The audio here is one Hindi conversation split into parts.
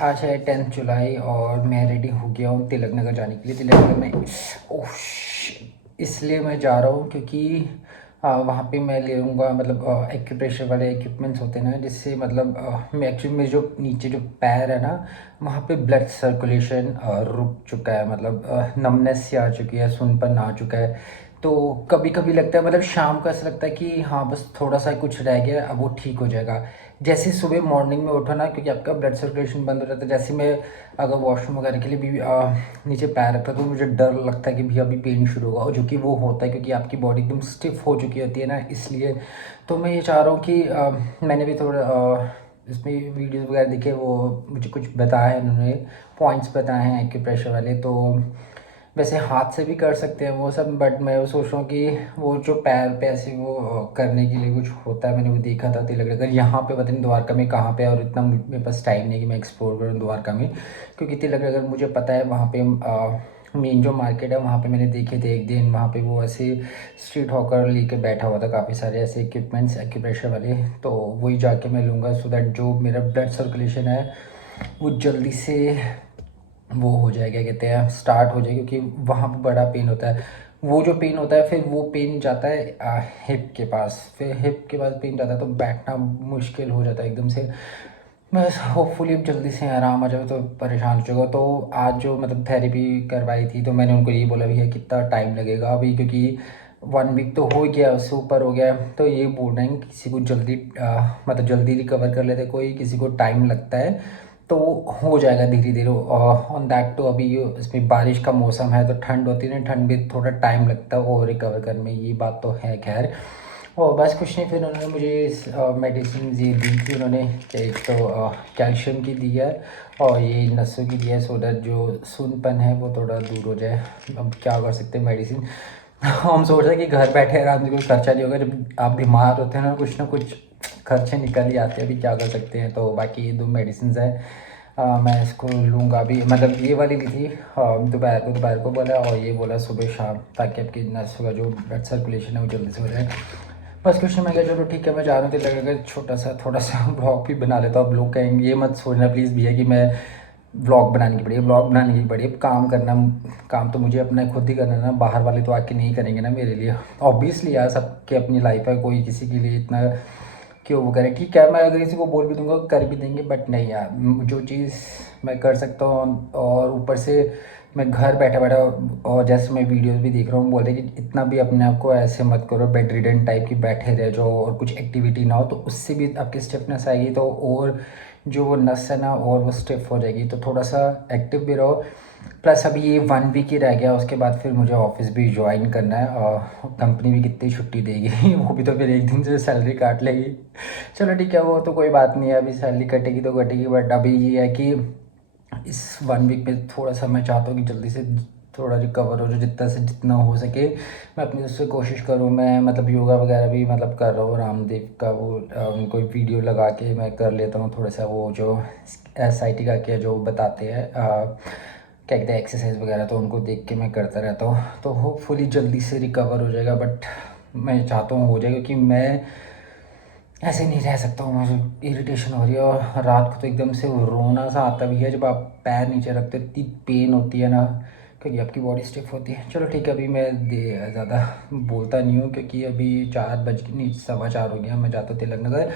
आज है 10 जुलाई और मैं रेडी हो गया हूँ तिलक नगर जाने के लिए। तिलक नगर में इसलिए मैं जा रहा हूँ क्योंकि वहाँ पे मैं ले लूँगा मतलब एक्यूप्रेशर वाले इक्विपमेंट्स होते हैं ना, जिससे मतलब मैं एक्चुअली मेरे जो नीचे जो पैर है ना, वहाँ पे ब्लड सर्कुलेशन रुक चुका है, मतलब नमनेस सी आ चुकी है, सुनपन आ चुका है। तो कभी कभी लगता है मतलब शाम को ऐसा लगता है कि हाँ बस थोड़ा सा कुछ रह गया, अब वो ठीक हो जाएगा। जैसे सुबह मॉर्निंग में उठो ना, क्योंकि आपका ब्लड सर्कुलेशन बंद हो जाता है, जैसे मैं अगर वॉशरूम वगैरह के लिए भी नीचे पैर रखता तो मुझे डर लगता है कि भैया अभी पेन शुरू होगा, और जो कि वो होता है क्योंकि आपकी बॉडी एकदम स्टिफ हो चुकी होती है ना, इसलिए। तो मैं ये चाह रहा हूँ कि मैंने भी थोड़ा इसमें वीडियोज़ वगैरह देखे, वो मुझे कुछ बताया है उन्होंने, पॉइंट्स बताए हैं एक्यूप्रेशर वाले। तो वैसे हाथ से भी कर सकते हैं वो सब, बट मैं वो सोच रहा हूँ कि वो जो पैर पे ऐसे वो करने के लिए कुछ होता है, मैंने वो देखा था तिलक नगर यहाँ पे, पता नहीं द्वारका में कहाँ पे है, और इतना मेरे पास टाइम नहीं कि मैं एक्सप्लोर करूँ द्वारका में, क्योंकि तिलक नगर मुझे पता है वहाँ पे मेन जो मार्केट है वहाँ पे मैंने देखे थे एक दिन, वहाँ पे वो ऐसे स्ट्रीट हॉकर लेके बैठा हुआ था, काफ़ी सारे ऐसे इक्विपमेंट्स एक्यूप्रेशर वाले। तो वही जाके मैं लूँगा, सो दैट जो मेरा ब्लड सर्कुलेशन है वो जल्दी से वो हो जाए, क्या कहते हैं, स्टार्ट हो जाए, क्योंकि वहाँ पे बड़ा पेन होता है। वो जो पेन होता है फिर वो पेन जाता है हिप के पास, फिर हिप के पास पेन जाता है तो बैठना मुश्किल हो जाता है एकदम से। बस होपफुली अब जल्दी से आराम आ जाए, तो परेशान हो चुका। तो आज जो मतलब थेरेपी करवाई थी, तो मैंने उनको यही बोला भैया कितना टाइम लगेगा अभी, क्योंकि 1 वीक तो हो गया, उससे ऊपर हो गया। तो ये बोल रहे हैं कि किसी को जल्दी मतलब जल्दी रिकवर कर लेते कोई, किसी को टाइम लगता है, तो हो जाएगा धीरे धीरे। ऑन दैट तो अभी इसमें बारिश का मौसम है तो ठंड होती है ना, ठंड में थोड़ा टाइम लगता है और रिकवर करने में, ये बात तो है खैर। और बस कुछ नहीं, फिर उन्होंने मुझे मेडिसिन ये दी थी उन्होंने, कि एक तो कैल्शियम की दी है और ये नसों की दी है, सो दैट जो सुनपन है वो थोड़ा दूर हो जाए। अब क्या कर सकते हैं, मेडिसिन हम सोच रहे हैं कि घर बैठे आराम से कोई खर्चा नहीं होगा, जब आप बीमार होते हैं ना कुछ खर्चे निकल ही आते हैं, अभी क्या कर सकते हैं। तो बाकी ये 2 मेडिसिन है, मैं इसको लूँगा अभी, मतलब ये वाली ली थी दोपहर को बोला, और ये बोला सुबह शाम, ताकि आपकी नसों का जो ब्लड सर्कुलेशन है वो जल्दी से हो जाए। बस कुछ नहीं, मैं कहा चलो ठीक है, मैं जा रहा हूँ, तो लगेगा छोटा सा थोड़ा सा ब्लॉग भी बना लेता हूँ। अब लोग कहेंगे, ये मत सोचना प्लीज़ भैया कि मैं व्लॉग बनाने की पड़ी है, व्लॉग बनाने की पड़ी है, काम करना, काम तो मुझे अपना खुद ही करना है ना, बाहर वाले तो आके नहीं करेंगे ना मेरे लिए। ऑब्वियसली यार, सबके अपनी लाइफ है, कोई किसी के लिए इतना क्यों वो करे। ठीक है, मैं अगर किसी को बोल भी दूंगा कर भी देंगे, बट नहीं यार, जो चीज़ मैं कर सकता हूँ, और ऊपर से मैं घर बैठा बैठा, और जैसे मैं वीडियोस भी देख रहा हूँ, बोलते हैं कि इतना भी अपने आप को ऐसे मत करो बेड रिडन टाइप की बैठे रह जाओ और कुछ एक्टिविटी ना हो, तो उससे भी आपकी स्टिफनेस आएगी, तो और जो वो नस है ना और वो स्टिफ हो जाएगी। तो थोड़ा सा एक्टिव भी रहो। प्लस अभी ये 1 वीक ही रह गया, उसके बाद फिर मुझे ऑफिस भी ज्वाइन करना है, और कंपनी भी कितनी छुट्टी देगी वो भी तो फिर एक दिन से सैलरी काट लेगी। चलो ठीक है, वो तो कोई बात नहीं है, अभी सैलरी कटेगी तो कटेगी, बट अभी ये है कि इस 1 वीक में थोड़ा सा मैं चाहता हूँ कि जल्दी से थोड़ा रिकवर हो जाए, जितना से जितना हो सके मैं अपनी तरफ से कोशिश करूँ। मैं मतलब योगा वगैरह भी मतलब कर रहा हूँ, रामदेव का वो उनको वीडियो लगा के मैं कर लेता हूँ थोड़ा सा, वो जो SIT का क्या जो बताते हैं क्या कहते हैं एक्सरसाइज वगैरह, तो उनको देख के मैं करता रहता हूँ, तो होपफुली जल्दी से रिकवर हो जाएगा। बट मैं चाहता हूँ हो जाए, क्योंकि मैं ऐसे नहीं रह सकता हूँ, मुझे इरिटेशन हो रही है, और रात को तो एकदम से वो रोना सा आता भी है जब आप पैर नीचे रखते हो, इतनी पेन होती है ना, क्योंकि आपकी बॉडी स्टिफ होती है। चलो ठीक है, अभी मैं ज़्यादा बोलता नहीं हूँ, क्योंकि अभी 4 बज के 4:15 हो गया, मैं जाता हूँ तिलक नगर,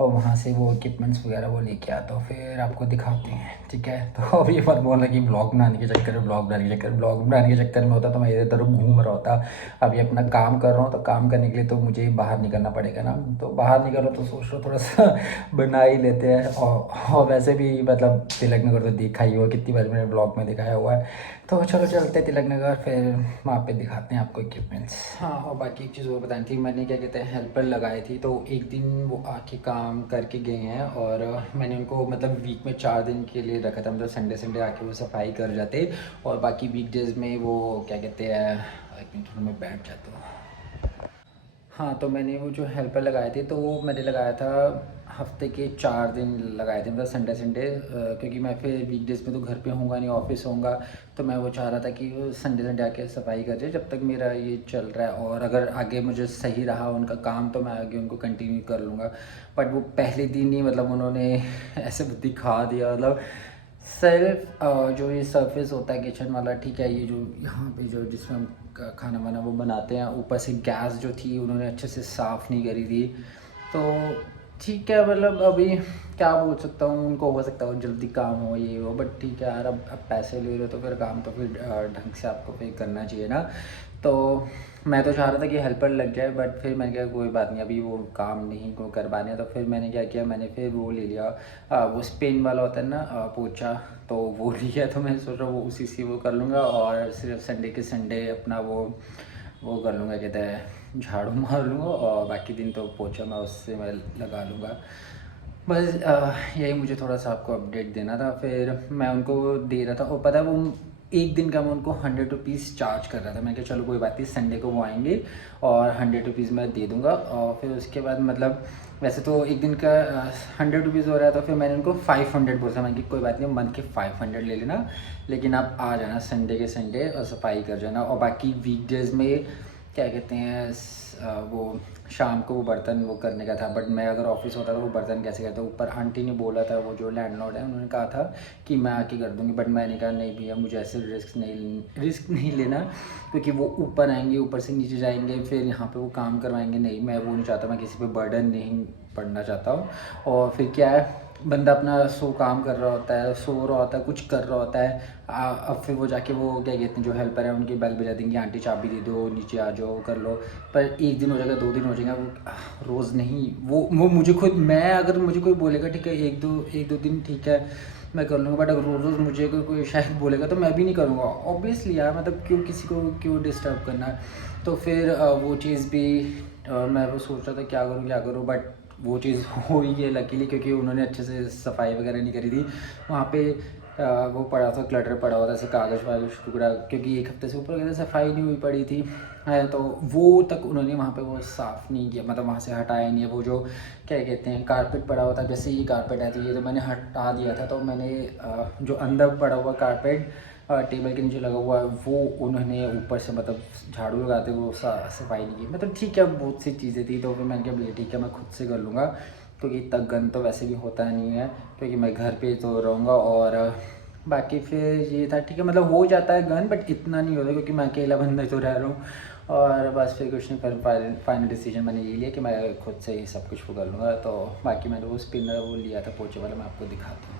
और वहाँ से वो इक्विपमेंट्स वगैरह वो लेके आता हूँ, फिर आपको दिखाते हैं, ठीक है। तो अभी ये मत बोलना कि ब्लॉग बनाने के चक्कर में, ब्लॉग बनाने के चक्कर में होता तो मैं इधर उधर घूम रहा होता। अभी अपना काम कर रहा हूँ, तो काम करने के लिए तो मुझे बाहर निकलना पड़ेगा ना, तो बाहर निकलो तो सोच लो थोड़ा सा बना ही लेते हैं। और वैसे भी मतलब तिलक नगर तो देखा ही हुआ, कितनी बार मैंने ब्लॉग में दिखाया हुआ है। तो चलो चलते हैं तिलक नगर, फिर वहाँ पे दिखाते हैं आपको इक्विपमेंट्स। हाँ, और बाकी एक चीज़ वो बतानी थी, मैंने क्या कहते हैं हेल्पर लगाई थी, तो एक दिन वो आके काम करके गए हैं, और मैंने उनको मतलब वीक में 4 दिन के लिए रखा था, मतलब संडे संडे आके वो सफाई कर जाते, और बाकी वीकडेज़ में वो क्या कहते हैं, एक मिनट थोड़ा मैं बैठ जाता हूँ। हाँ, तो मैंने वो जो हेल्पर लगाए थे, तो वो मैंने लगाया था हफ्ते के 4 दिन लगाए थे, मतलब संडे संडे, क्योंकि मैं फिर वीकडेज़ में तो घर पे होऊंगा नहीं, ऑफिस होऊंगा, तो मैं वो चाह रहा था कि वो संडे संडे आके सफाई कर जाए, जब तक मेरा ये चल रहा है, और अगर आगे मुझे सही रहा उनका काम तो मैं आगे उनको कंटिन्यू कर लूँगा। बट वो पहले दिन ही मतलब उन्होंने ऐसे दिखा दिया, मतलब सेल्फ जो ये सरफेस होता है किचन वाला, ठीक है, ये जो यहाँ पे जो जिसमें हम खाना वाना वो बनाते हैं, ऊपर से गैस जो थी उन्होंने अच्छे से साफ़ नहीं करी थी। तो ठीक है, मतलब अभी क्या बोल सकता हूँ, उनको हो सकता है जल्दी काम हो ये वो, बट ठीक है यार, अब पैसे ले रहे हो तो फिर काम तो फिर ढंग से आपको फिर करना चाहिए ना। तो मैं तो चाह रहा था कि हेल्पर लग जाए, बट फिर मैंने कहा कोई बात नहीं, अभी वो काम नहीं को कर पाने, तो फिर मैंने क्या किया, मैंने फिर वो ले लिया, वो स्पिन वाला होता है ना, पोछा, तो वो लिया। तो मैं सोच रहा हूँ वो उसी से वो कर लूँगा, और सिर्फ संडे के संडे अपना वो कर लूँगा, कहते हैं झाड़ू मार लूँगा, और बाकी दिन तो पोछा मैं उससे मैं लगा लूँगा। बस यही मुझे थोड़ा सा आपको अपडेट देना था। फिर मैं उनको दे रहा था, और पता है वो एक दिन का मैं उनको 100 रुपीज़ चार्ज कर रहा था। मैं कहा चलो कोई बात नहीं, संडे को वो आएंगे और 100 रुपीज़ मैं दे दूँगा। और फिर उसके बाद मतलब वैसे तो एक दिन का 100 रुपीज़ हो रहा है, तो फिर मैंने उनको 500 बोला। मैंने कि कोई बात नहीं, मंथ के 500 ले लेना, लेकिन आप आ जाना संडे के संडे और सफाई कर जाना, और बाकी वीकडेज़ में क्या कहते हैं वो शाम को वो बर्तन वो करने का था। बट मैं अगर ऑफिस होता तो वो बर्तन कैसे करता, ऊपर आंटी ने बोला था, वो जो लैंडलॉर्ड है उन्होंने कहा था कि मैं आके कर दूँगी, बट मैंने कहा नहीं भैया, मुझे ऐसे रिस्क नहीं लेना, क्योंकि वो ऊपर आएंगे, ऊपर से नीचे जाएंगे, फिर यहाँ पे वो काम करवाएंगे, नहीं मैं वो नहीं चाहता, मैं किसी पे बर्डन नहीं पड़ना चाहता हूँ। और फिर क्या है, बंदा अपना काम कर रहा होता है, सो रहा होता है, कुछ कर रहा होता है, अब फिर वो जाके वो क्या कहते हैं जो हेल्पर है उनकी बेल बजा देंगे, आंटी चाबी दे दो, नीचे आ जाओ, कर लो। पर एक दिन हो जाएगा, 2 दिन हो जाएगा, वो रोज़ नहीं, वो मुझे खुद, मैं अगर मुझे कोई बोलेगा ठीक है, एक दो दिन ठीक है मैं कर लूँगा, बट अगर रोज़ रोज़ मुझे कोई शायद बोलेगा तो मैं भी नहीं करूँगा, ऑब्वियसली यार, मतलब क्यों किसी को क्यों डिस्टर्ब करना है। तो फिर वो चीज़ भी मैं वो सोच रहा था क्या करूँ, बट वो चीज़ हो ही है लकीली, क्योंकि उन्होंने अच्छे से सफाई वगैरह नहीं करी थी वहाँ पे। वो पड़ा था, क्लटर पड़ा हुआ था, ऐसे कागज़ वागज टुकड़ा, क्योंकि एक हफ्ते से ऊपर कहते सफाई नहीं हुई पड़ी थी है, तो वो तक उन्होंने वहाँ पे वो साफ़ नहीं किया, मतलब वहाँ से हटाया नहीं है। वो जो क्या कहते हैं कारपेट पड़ा हुआ था, जैसे ये कारपेट है तो ये तो मैंने हटा दिया था, तो मैंने जो अंदर पड़ा हुआ कारपेट टेबल के नीचे लगा हुआ है, वो उन्होंने ऊपर से मतलब झाड़ू लगाते वो सफाई नहीं की। मतलब ठीक है, बहुत सी चीज़ें थी, तो फिर मैंने कहा भैया ठीक है, मैं खुद से कर लूँगा, क्योंकि इतना गंद तो वैसे भी होता नहीं है, क्योंकि मैं घर पे तो रहूँगा। और बाकी फिर ये था ठीक है, मतलब हो जाता है गंद, बट इतना नहीं होता, क्योंकि मैं अकेला बंदा तो रह रहा हूँ। और बस फिर कुछ नहीं, फिर फाइनल डिसीजन मैंने ये लिया कि मैं खुद से ही सब कुछ वो कर लूँगा। तो बाकी मैंने वो स्पिनर वो लिया था पोछे वाला, मैं आपको दिखाता हूँ।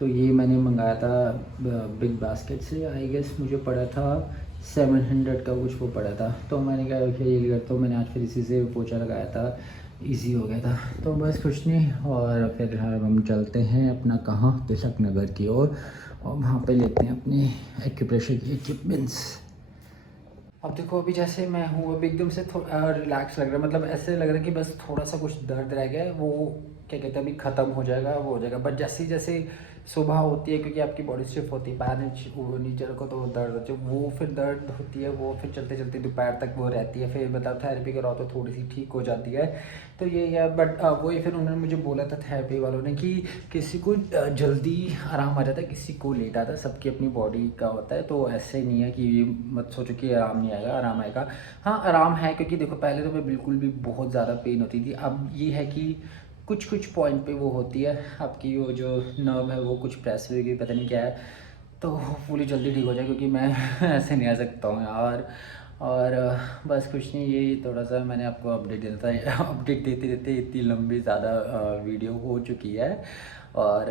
तो ये मैंने मंगाया था बिग बास्केट से, आई गेस मुझे पड़ा था 700 का कुछ वो पड़ा था। तो मैंने कहा कि ये करता हूँ, मैंने आज फिर इसी से पोछा लगाया था, इजी हो गया था। तो बस कुछ नहीं, और फिर हम चलते हैं अपना कहाँ, तिलक नगर की ओर, और वहाँ पे लेते हैं अपने एक्यूप्रेशर की इक्विपमेंट्स। अब देखो, अभी जैसे मैं हूँ, अभी एकदम से थोड़ा रिलैक्स लग रहा है, मतलब ऐसे लग रहा है कि बस थोड़ा सा कुछ दर्द रह गया है, वो क्या कहते हैं अभी ख़त्म हो जाएगा, वो हो जाएगा। बट जैसे जैसे सुबह होती है, क्योंकि आपकी बॉडी स्टिफ होती है, पैर नीचे रखो तो वो दर्द होती है, वो फिर दर्द होती है, वो फिर चलते चलते दोपहर तक वो रहती है, फिर मतलब थेरेपी कराओ तो थोड़ी सी ठीक हो जाती है। तो ये है, बट वही फिर उन्होंने मुझे बोला था थेरेपी वालों ने कि किसी को जल्दी आराम आ जाता है, किसी को लेट आता है, सबकी अपनी बॉडी का होता है। तो ऐसे नहीं है कि मत सोचो कि आराम नहीं आएगा, आराम आएगा। हाँ आराम है, क्योंकि देखो पहले तो मैं बिल्कुल भी बहुत ज़्यादा पेन होती थी, अब ये है कि कुछ कुछ पॉइंट पे वो होती है, आपकी वो जो नर्व है वो कुछ प्रेस हुई, पता नहीं क्या है, तो होपफुली जल्दी ठीक हो जाए, क्योंकि मैं ऐसे नहीं आ सकता हूँ यार। और बस कुछ नहीं, ये थोड़ा सा मैंने आपको अपडेट देना था। अपडेट देते देते इतनी लंबी ज़्यादा वीडियो हो चुकी है। और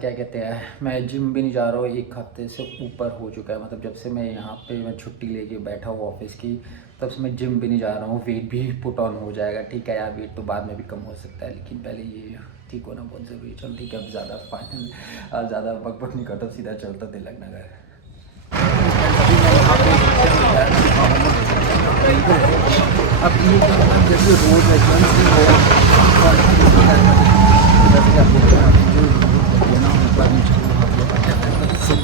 क्या कहते हैं, मैं जिम भी नहीं जा रहा हूँ, 1 हफ्ते से ऊपर हो चुका है, मतलब जब से मैं यहाँ पे मैं छुट्टी लेके बैठा हूँ ऑफिस की, तब से मैं जिम भी नहीं जा रहा हूँ। वेट भी पुट ऑन हो जाएगा, ठीक है यार, वेट तो बाद में भी कम हो सकता है, लेकिन पहले ये ठीक होना बहुत ज़रूरी है। चलो ठीक है, अब ज़्यादा फाइनल ज़्यादा बकबक नहीं करता, सीधा चलता तिलक नगर। अब ये जैसे रोड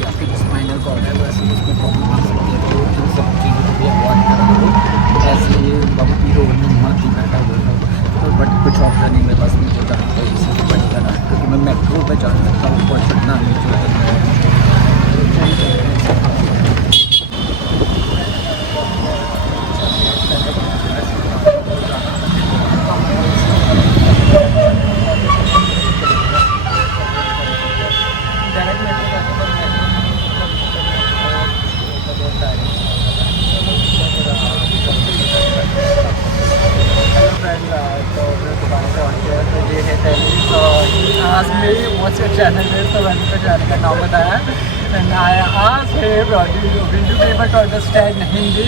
आपके जो स्पाइनल कॉर्ड है वैसे उसमें प्रॉब्लम आ सकती है, तो इन सब चीज़ों को भी अवॉइड करा दो। ऐसे ये बम्पी रोड में मत ही बैठा हुआ था, तो बट कुछ ऑप्शन नहीं मेरे पास, नहीं होता तो इसी बढ़ेगा ना, क्योंकि मैं मेट्रो पर जा सकता हूँ, ऊपर चढ़ना नहीं चाहिए। गई व्हाट्स योर चैनल है, तो मैंने उसका चैनल का नाम बताया and I asked him will you be able to understand Hindi,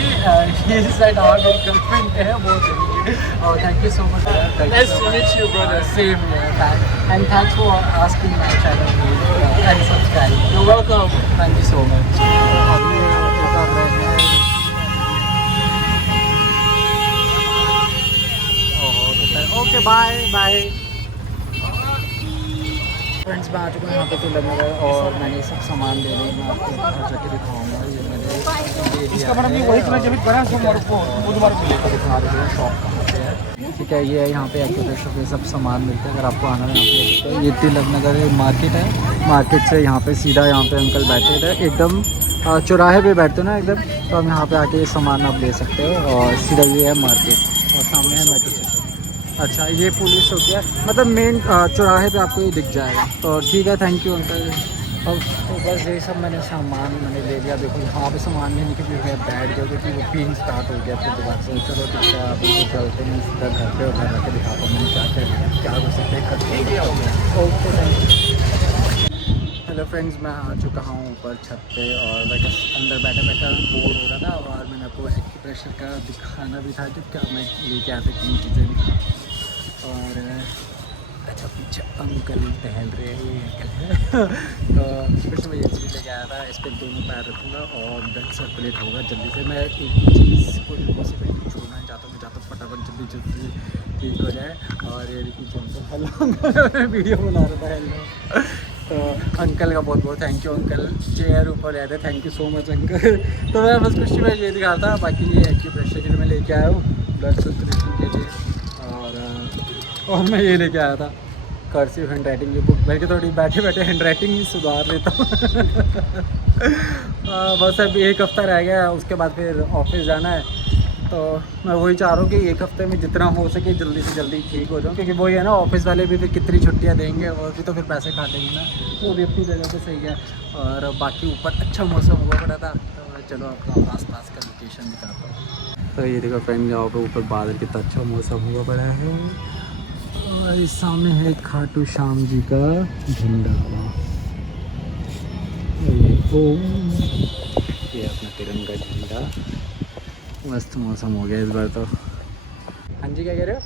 he said हाँ मेरी गर्लफ्रेंड है वो देंगी। और thank you so much, nice to meet you brother, same and thanks for asking my channel and subscribe, you welcome, thank you so much. अभी कर रहे हैं ओके बाय बाय। फ्रेंड्स मैं आ चुका हूँ यहाँ पे तिलक नगर और मैंने सब सामान ले लिया, मैं आपको घर जाके दिखाऊंगा। ये मैंने इसका बड़ा भी वही तुम्हें जब बड़ा बुधवार को लेकर दिखा रही है शॉप कहाँ पे है, ठीक है। ये है यहाँ पे एक्यूप्रेशर पे सब सामान मिलते हैं, अगर आपको आना है यहाँ पे तो ये तिलक नगर मार्केट है। मार्केट से यहाँ पे सीधा यहाँ पे अंकल बैठे थे एकदम चौराहे पे बैठते ना एकदम, तो हम यहाँ पे आके सामान आप ले सकते हो और सीधा ये है मार्केट और सामने है मेट्रो स्टेशन। अच्छा ये पुलिस हो गया, मतलब मेन चौराहे पे आपको ये दिख जाएगा, तो ठीक है थैंक यू अंकल। और तो बस ये सब सामान मैंने ले लिया। देखो यहाँ पे सामान लेने के लिए बैठ गया क्योंकि वो पीन स्टार्ट हो गया फिर दोबारा से। चलो ठीक है अभी तो चलते हैं सीधा घर पे, और घर आके दिखाता हूँ मैंने क्या कर सकते हैं। Okay thank you. Hello friends मैं आ चुका हूँ ऊपर छत पे और मैं अंदर बैठा बैठा बोर हो रहा था और मैंने आपको एक्यूप्रेशर का दिखाना भी था कि क्या मैं लेके आया था, 3 चीज़ें भी। और अच्छा पीछे अंकल टहल रहे हैं, ये अंकल है तो फिर से मैं ये चीज़ लेके आया था। इस पर दोनों पैर रखूँगा और ब्लड सर्कुलेट होगा जल्दी से। मैं एक चीज़ को पॉसिबिलिटी छोड़ना चाहता हूँ, चाहता हूँ फटाफट जल्दी ठीक हो जाए। और ये देखिए वीडियो बना रहा था हेलो, तो अंकल का बहुत बहुत थैंक यू अंकल, चेयर ऊपर ले आते, thank you so much uncle. तो मैं बस कुछ मैं ये दिखा था, बाकी ये एक्यूप्रेशर के लिए मैं लेके आया हूँ ब्लड सर्कुलेशन के लिए। और मैं ये लेके आया था कर्सिव हैंड राइटिंग की बुक, मैं थोड़ी बैठे बैठे हैंड राइटिंग ही सुधार लेता हूँ। बस अब 1 हफ़्ता रह गया, उसके बाद फिर ऑफिस जाना है, तो मैं वही चाह रहा हूँ कि 1 हफ़्ते में जितना हो सके जल्दी से जल्दी ठीक हो जाऊँ, क्योंकि वही है ना ऑफिस वाले भी फिर कितनी छुट्टियाँ देंगे और भी तो फिर पैसे काटेंगे ना, वो भी अपनी जगह पे सही है। और बाकी ऊपर अच्छा मौसम हुआ पड़ा था, तो चलो आपको आस पास का लोकेशन दिखाता हूँ। तो ये देखो फ्रेंड यहाँ पे ऊपर बादल कितना अच्छा मौसम हुआ पड़ा है और इस सामने है खाटू श्याम जी का झंडा। ये अपना तिरंगा झंडा, मस्त मौसम हो गया इस बार तो। हाँ जी क्या कह रहे हो?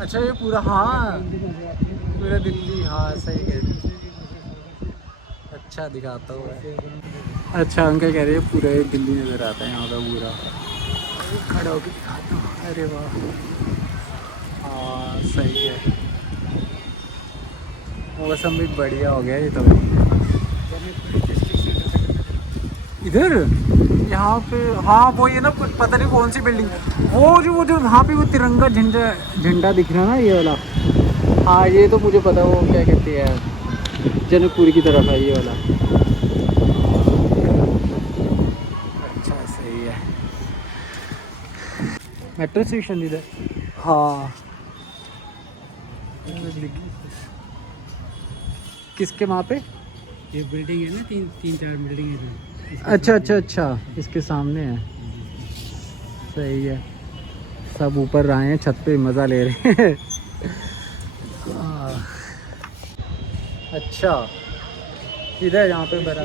अच्छा ये पूरा, हाँ पूरा दिल्ली, हाँ सही कह रहे हो। अच्छा दिखाता हूँ। अच्छा अंकल कह रहे हैं पूरा ये दिल्ली नज़र आता है यहाँ का पूरा, खड़ा होकर दिखाता हूँ। अरे वाह हाँ सही है, मौसम भी बढ़िया हो गया ये तो। इधर यहाँ पे हाँ वो ये ना पता नहीं कौन सी बिल्डिंग, वो जो वहाँ पे वो तिरंगा झंडा दिख रहा है ना ये वाला, हाँ ये तो मुझे पता है, वो क्या कहते हैं जनकपुर की तरफ है ये वाला। अच्छा सही है, मेट्रो स्टेशन इधर, हाँ किसके वहाँ पे ये बिल्डिंग है ना, 3-4 बिल्डिंग है। अच्छा अच्छा अच्छा इसके सामने है, सही है। सब ऊपर आए हैं छत पे मज़ा ले रहे हैं। अच्छा इधर यहाँ पे बड़ा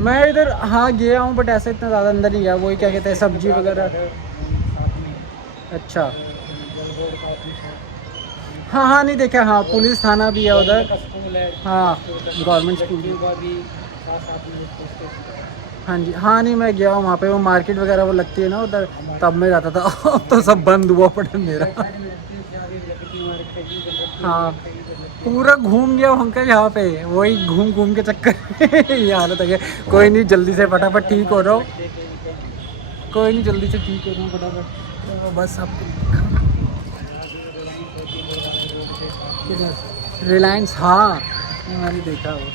मैं इधर हाँ गया हूँ बट ऐसा इतना ज़्यादा अंदर नहीं गया, वही क्या कहते हैं सब्जी वगैरह। अच्छा हाँ हाँ नहीं देखा, हाँ पुलिस थाना भी है उधर, हाँ गवर्नमेंट स्कूल भी। हाँ जी हाँ नहीं मैं गया हूँ वहाँ पे, वो मार्केट वगैरह वो लगती है ना उधर, तब मैं जाता था। अब तो सब बंद हुआ पड़ा मेरा। हाँ पूरा घूम गया अंकल यहाँ पे, वही घूम घूम के चक्कर ये हालत है। कोई नहीं जल्दी से फटाफट ठीक हो रहा हूँ, कोई नहीं जल्दी से ठीक हो रहा हूँ फटाफट। तो बस आपको रिलायंस, हाँ मैंने देखा वो।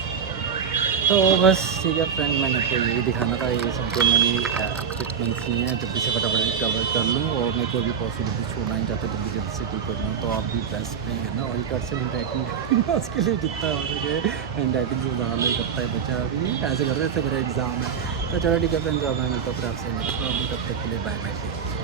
तो बस ठीक है फ्रेंड, मैंने आपको यही दिखाना था, ये सब जो मैंने इक्विपमेंट्स लिए हैं जल्दी से फटाफट कवर कर लूँ और मेरे को भी पॉसिबिलिटी छोड़ना नहीं चाहता, जल्दी से ठीक कर लूँ। तो आप भी बेस्ट में है ना, और कर से हैंड उसके लिए जितना हो सके हैंड राइटिंग से ज़्यादा नहीं करता है बच्चा, अभी ऐसे कर रहे थे मेरा एग्ज़ाम है। तो चलो ठीक है फ्रेंड्स, अब मैं मिलता हूँ फिर आपसे नेक्स्ट, तब तक के लिए बाय बाय।